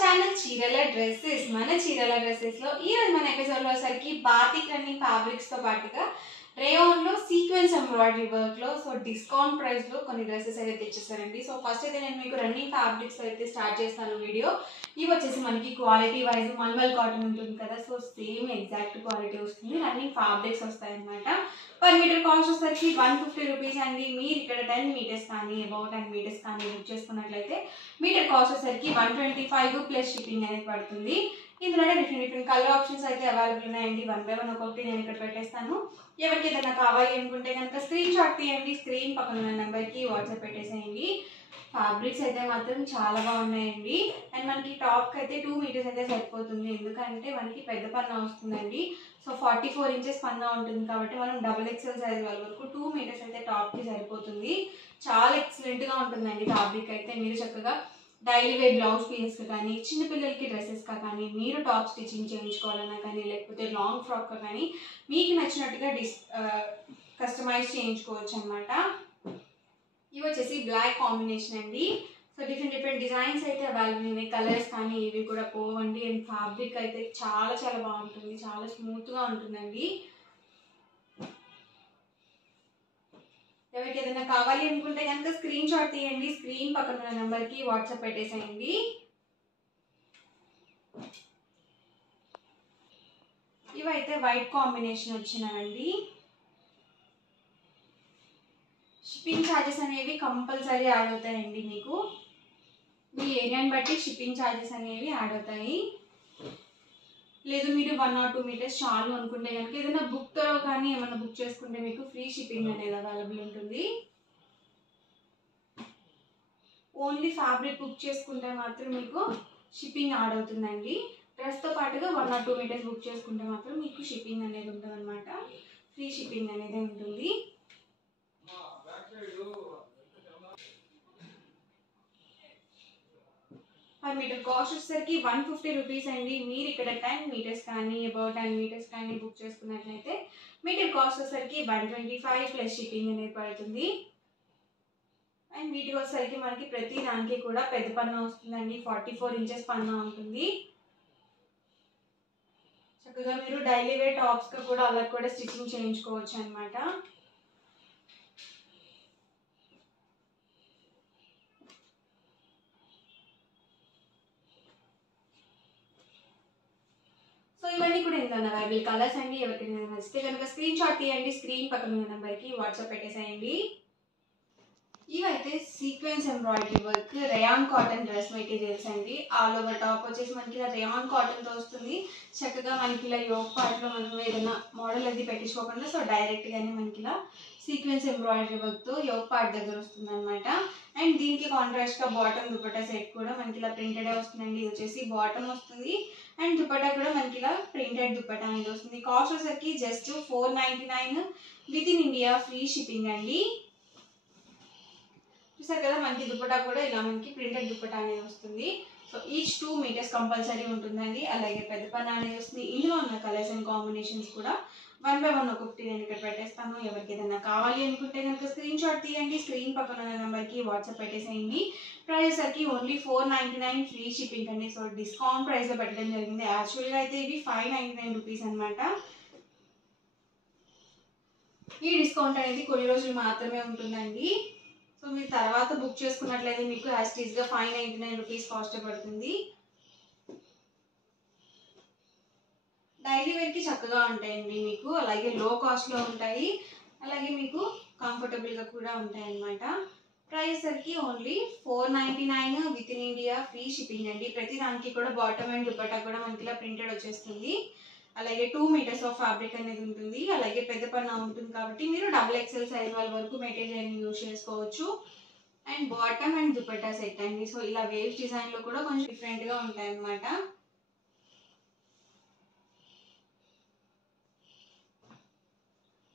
Channel చీరల dresses. మన చీరల డ్రెస్సెస్ లో ఈ రోజు మన ఎపిసోడ్ లో వచ్చరికి బాతిక్ రన్నింగ్ ఫ్యాబ్రిక్స్ తో పాటుగా రేయాన్ లో సీక్వెన్స్ ఎంబ్రాయిడరీ వర్క్ లో డిస్కౌంట్ ప్రైస్ లో కొన్ని డ్రెస్సెస్ అయితే తెచ్చేసారండి. ఫస్ట్ అయితే నేను మీకు రన్నింగ్ ఫ్యాబ్రిక్స్ అయితే స్టార్ట్ చేస్తాను వీడియో. ఇవి వచ్చేసి మనకి క్వాలిటీ వైజ్ మల్మల్ కాటన్ ఉంటుంది కదా, సేమ్ ఎగ్జాక్ట్ క్వాలిటీ వస్తుంది. రన్నింగ్ ఫ్యాబ్రిక్స్ వస్తాయి అనమాట. పర్ మీటర్ కాస్ట్ వచ్చేసరికి 150 రూపీస్ అండి. మీరు ఇక్కడ 10 మీటర్స్ కానీ అబౌట్ 10 మీటర్స్ కానీ బుక్ చేసుకున్నట్లయితే మీటర్ కాస్ట్ వచ్చేసరికి 125 ప్లస్ షిప్పింగ్ అనేది పడుతుంది. ఇందులోనే డిఫరెంట్ కలర్ ఆప్షన్స్ అయితే అవైలబుల్ ఉన్నాయండి. 1 బై 1 ఒక్కొక్కటి నేను ఇక్కడ పెట్టేస్తాను. ఎవరికి ఏదైనా కావాలి అనుకుంటే కనుక స్క్రీన్ షాట్ తీయండి, స్క్రీన్ పక్కన ఉన్న నెంబర్కి వాట్సాప్ పెట్టేసేయండి. ఫ్యాబ్రిక్స్ అయితే మాత్రం చాలా బాగున్నాయండి. అండ్ మనకి టాప్కి అయితే 2 మీటర్స్ అయితే సరిపోతుంది, ఎందుకంటే మనకి పెద్ద పన్నా వస్తుందండి. 44 ఇంచెస్ పన్నా ఉంటుంది కాబట్టి మనం XXL సైజ్ వాళ్ళ వరకు 2 మీటర్స్ అయితే టాప్కి సరిపోతుంది. చాలా ఎక్సలెంట్గా ఉంటుందండి ఫ్యాబ్రిక్ అయితే. మీరు చక్కగా డైలీ వేర్ బ్లౌజ్ పీసెస్కి కానీ, చిన్నపిల్లలకి డ్రెస్సెస్గా కానీ, మీరు టాప్ స్టిచ్చింగ్ చేయించుకోవాలన్నా కానీ, లేకపోతే లాంగ్ ఫ్రాక్ కానీ మీకు నచ్చినట్టుగా కస్టమైజ్ చేయించుకోవచ్చు అనమాట. ఇవి వచ్చేసి బ్లాక్ కాంబినేషన్ అండి. డిఫరెంట్ డిజైన్స్ అయితే అవైలబుల్ ఉన్నాయి. కలర్స్ కానీ ఇవి కూడా పోవండి. అండ్ ఫ్యాబ్రిక్ అయితే చాలా చాలా బాగుంటుంది, చాలా స్మూత్గా ఉంటుందండి. ఎవరికి ఏదైనా కావాలి అనుకుంటే కనుక స్క్రీన్ షాట్ తీయండి, స్క్రీన్ పక్కన ఉన్న నెంబర్కి వాట్సాప్ పెట్టేసేయండి. ఇవైతే వైట్ కాంబినేషన్ వచ్చినాయండి. షిప్పింగ్ ఛార్జెస్ అనేవి కంపల్సరీ యాడ్ అవుతాయండి. మీకు మీ ఏరియాని బట్టి షిప్పింగ్ ఛార్జెస్ అనేవి యాడ్ అవుతాయి. లేదు మీరు 1 or 2 మీటర్స్ చాలు అనుకుంటే కనుక ఏదైనా బుక్తో కానీ ఏమైనా బుక్ చేసుకుంటే మీకు ఫ్రీ షిప్పింగ్ అనేది అవైలబుల్ ఉంటుంది. ఓన్లీ ఫ్యాబ్రిక్ బుక్ చేసుకుంటే మాత్రం మీకు షిప్పింగ్ యాడ్ అవుతుందండి. డ్రెస్తో పాటుగా 1 or 2 మీటర్స్ బుక్ చేసుకుంటే మాత్రం మీకు షిప్పింగ్ అనేది ఉంటుంది అనమాట. ఫ్రీ షిప్పింగ్ అనేది ఉంటుంది. పర్ మీటర్ కాస్ట్ వచ్చేసరికి 150 రూపీస్ అండి. మీరు ఇక్కడ 10 మీటర్స్ కానీ అబౌట్ 10 మీటర్స్ కానీ బుక్ చేసుకున్నట్లయితే మీటర్ కాస్ట్ వచ్చేసరికి 125 ప్లస్ షిప్పింగ్ అనేది పడుతుంది. అండ్ వీటికి వచ్చేసరికి మనకి ప్రతి దానికి కూడా పెద్ద పన్నా వస్తుందండి. 44 ఇంచెస్ పన్నా ఉంటుంది. చక్కగా మీరు డైలీ వేర్ టాప్స్గా కూడా అలా కూడా స్టిచ్చింగ్ చేయించుకోవచ్చు అనమాట. ఇవన్నీ కూడా ఇందులో అవైలబుల్ కలర్స్ అండి. ఎవరికైనా నచ్చితే కనుక స్క్రీన్ షాట్ తీయండి, స్క్రీన్ పక్కన ఉన్న నెంబర్కి వాట్సాప్ పెట్టేసేయండి. ఇవైతే sequence embroidery work rayon cotton dress materials అండి. ఆల్ ఓవర్ టాప్ వచ్చేసి మనకి ఇలా రేయాన్ కాటన్తో వస్తుంది. చక్కగా మనకి ఇలా యోగ్ పార్ట్లో మనం ఏదైనా మోడల్ అది పెట్టించుకోకుండా డైరెక్ట్గానే మనకి ఇలా సీక్వెన్స్ ఎంబ్రాయిడరీ వర్క్తో యోగ్ పార్ట్ దగ్గర వస్తుంది అనమాట. అండ్ దీనికి కాంట్రాస్ట్గా బాటమ్ దుపట్టా సెట్ కూడా మనకి ఇలా ప్రింటెడే వస్తుందండి. ఇది వచ్చేసి బాటమ్ వస్తుంది అండ్ దుపట్టా కూడా మనకి ఇలా ప్రింటెడ్ దుపట్టా అనేది వస్తుంది. కాస్ట్ వచ్చేసరికి just 499 with in India free shipping అండి. చూసారు కదా, మనకి దుపట్టా కూడా ఇలా మనకి ప్రింటెడ్ దుపట్టా అనేది వస్తుంది. ఈచ్ 2 మీటర్స్ కంపల్సరీ ఉంటుందండి. అలాగే పెద్ద పన్నా అనేది వస్తుంది. ఇందులో ఉన్న కలర్స్ అండ్ కాంబినేషన్స్ కూడా 1 బై 1 ఒక్కొక్కటి నేను ఇక్కడ పెట్టేస్తాను. ఎవరికి ఏదైనా కావాలి అనుకుంటే కనుక స్క్రీన్ షాట్ తీయండి, స్క్రీన్ పక్కన ఉన్న నెంబర్కి వాట్సాప్ పెట్టేసేయండి. ప్రైస్ సరికి ఓన్లీ 499 ఫ్రీ షిప్పింగ్ అండి. డిస్కౌంట్ ప్రైస్లో పెట్టడం జరిగింది. యాక్చువల్గా అయితే ఇవి 599 రూపీస్ అనమాట. ఈ డిస్కౌంట్ అనేది కొన్ని రోజులు మాత్రమే ఉంటుందండి. మీరు తర్వాత బుక్ చేసుకున్నట్లయితే మీకు యాస్టీస్గా 599 రూపీస్ కాస్ట్ పడుతుంది. డైలీ వేర్కి చక్కగా ఉంటాయండి మీకు. అలాగే లో కాస్ట్లో ఉంటాయి, అలాగే మీకు కంఫర్టబుల్గా కూడా ఉంటాయి అన్నమాట. ప్రైస్ సరికి only 499 with in India free shipping అండి. ప్రతి దానికి కూడా బాటమ్ అండ్ దుపట్టా కూడా మనకి ఇలా ప్రింటెడ్ వచ్చేస్తుంది. అలాగే 2 మీటర్స్ ఆఫ్ ఫ్యాబ్రిక్ అనేది ఉంటుంది. అలాగే పెద్ద పన్నా ఉంటుంది కాబట్టి మీరు XXL సైజ్ వాళ్ళ వరకు మెటీరియల్ యూజ్ చేసుకోవచ్చు. And bottom and dupatta set అండి. ఇలా వేవ్స్ డిజైన్లో కూడా కొంచెం డిఫరెంట్గా ఉంటాయి అన్నమాట.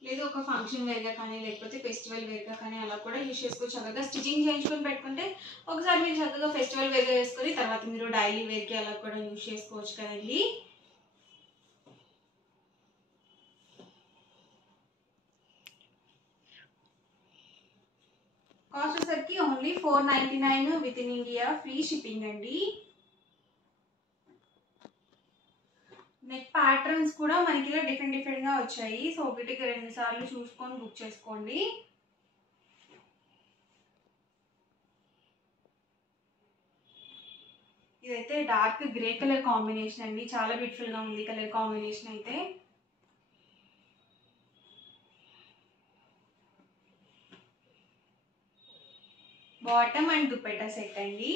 లేదు ఒక ఫంక్షన్ వేర్గా కానీ లేకపోతే ఫెస్టివల్ వేర్గా కానీ అలా కూడా యూజ్ చేసుకోవచ్చు. చక్కగా స్టిచ్చింగ్ చేయించుకొని పెట్టుకుంటే ఒకసారి మీరు చక్కగా ఫెస్టివల్ వేర్గా వేసుకొని తర్వాత మీరు డైలీ వేర్కి అలా కూడా యూజ్ చేసుకోవచ్చు కదండి. కాస్ట్ వచ్చేసరికి only 499 with in India free shipping అండి. నెక్ ప్యాటర్న్స్ కూడా మనకి ఇలా డిఫరెంట్గా వచ్చాయి. సో ఒకటికి 2 సార్లు చూసుకొని బుక్ చేసుకోండి. ఇదైతే డార్క్ గ్రే కలర్ కాంబినేషన్ అండి, చాలా బ్యూటిఫుల్గా ఉంది కలర్ కాంబినేషన్ అయితే. బాటమ్ అండ్ దుపట్టా సెట్ అండి.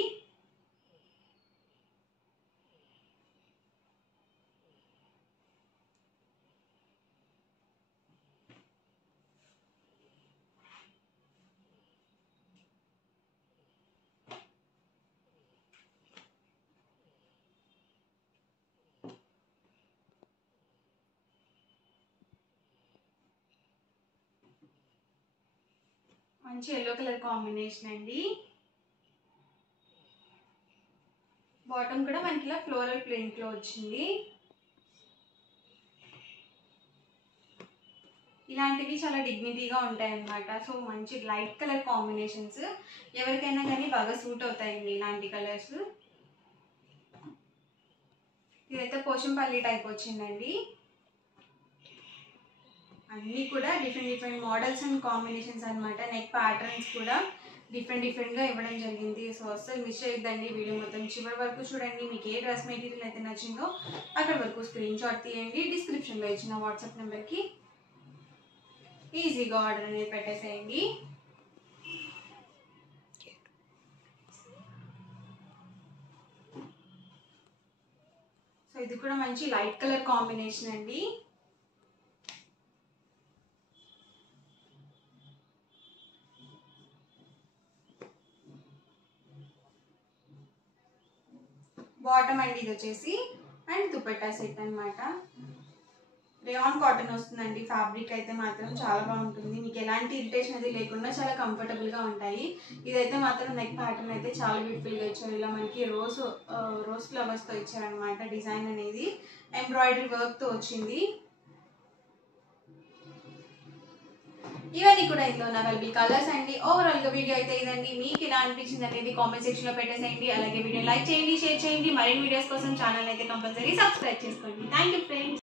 మంచి ఎల్లో కలర్ కాంబినేషన్ అండి. బాటమ్ కూడా మనకి ఇలా ఫ్లోరల్ ప్రింట్లో వచ్చింది. ఇలాంటివి చాలా డిగ్నిటీగా ఉంటాయి అన్నమాట. సో మంచి లైట్ కలర్ కాంబినేషన్స్ ఎవరికైనా కానీ బాగా సూట్ అవుతాయండి ఇలాంటి కలర్స్. ఇదైతే పోచంపల్లి టైప్ వచ్చిందండి. అన్నీ కూడా డిఫరెంట్ మోడల్స్ అండ్ కాంబినేషన్స్ అనమాట. నెక్ ప్యాటర్న్స్ కూడా డిఫరెంట్గా ఇవ్వడం జరిగింది. సో అస్సలు మిస్ చేయొద్దండి, వీడియో మొత్తం చివరి వరకు చూడండి. మీకు ఏ డ్రెస్ మెటీరియల్ అయితే నచ్చిందో అక్కడ వరకు స్క్రీన్ షాట్ తీయండి. డిస్క్రిప్షన్లో ఇచ్చిన వాట్సాప్ నెంబర్కి ఈజీగా ఆర్డర్ అనేది పెట్టేసేయండి. సో ఇది కూడా మంచి లైట్ కలర్ కాంబినేషన్ అండి. బాటమ్ అండి ఇది వచ్చేసి, అండ్ దుపట్టా సెట్ అనమాట. రేయాన్ కాటన్ వస్తుందండి. ఫ్యాబ్రిక్ అయితే మాత్రం చాలా బాగుంటుంది, మీకు ఎలాంటి ఇరిటేషన్ అది లేకుండా చాలా కంఫర్టబుల్గా ఉంటాయి. ఇదైతే మాత్రం నెక్ ప్యాటర్న్ అయితే చాలా బ్యూటిఫుల్గా ఇచ్చారు. ఇలా మనకి రోజ్ ఫ్లవర్స్తో ఇచ్చారనమాట. డిజైన్ అనేది ఎంబ్రాయిడరీ వర్క్తో వచ్చింది. ఇవన్నీ కూడా ఇందులో అవైలబుల్ కలర్స్ అండి. ఓవరాల్గా వీడియో అయితే ఇదండి. మీకు ఇలా అనిపించింది అనేది కామెంట్ సెక్షన్లో పెట్టేసేయండి. అలాగే వీడియో లైక్ చేయండి, షేర్ చేయండి. మరిన్ని వీడియోస్ కోసం ఛానల్ అయితే కంపల్సరీ సబ్స్క్రైబ్ చేసుకోండి. Thank you friends.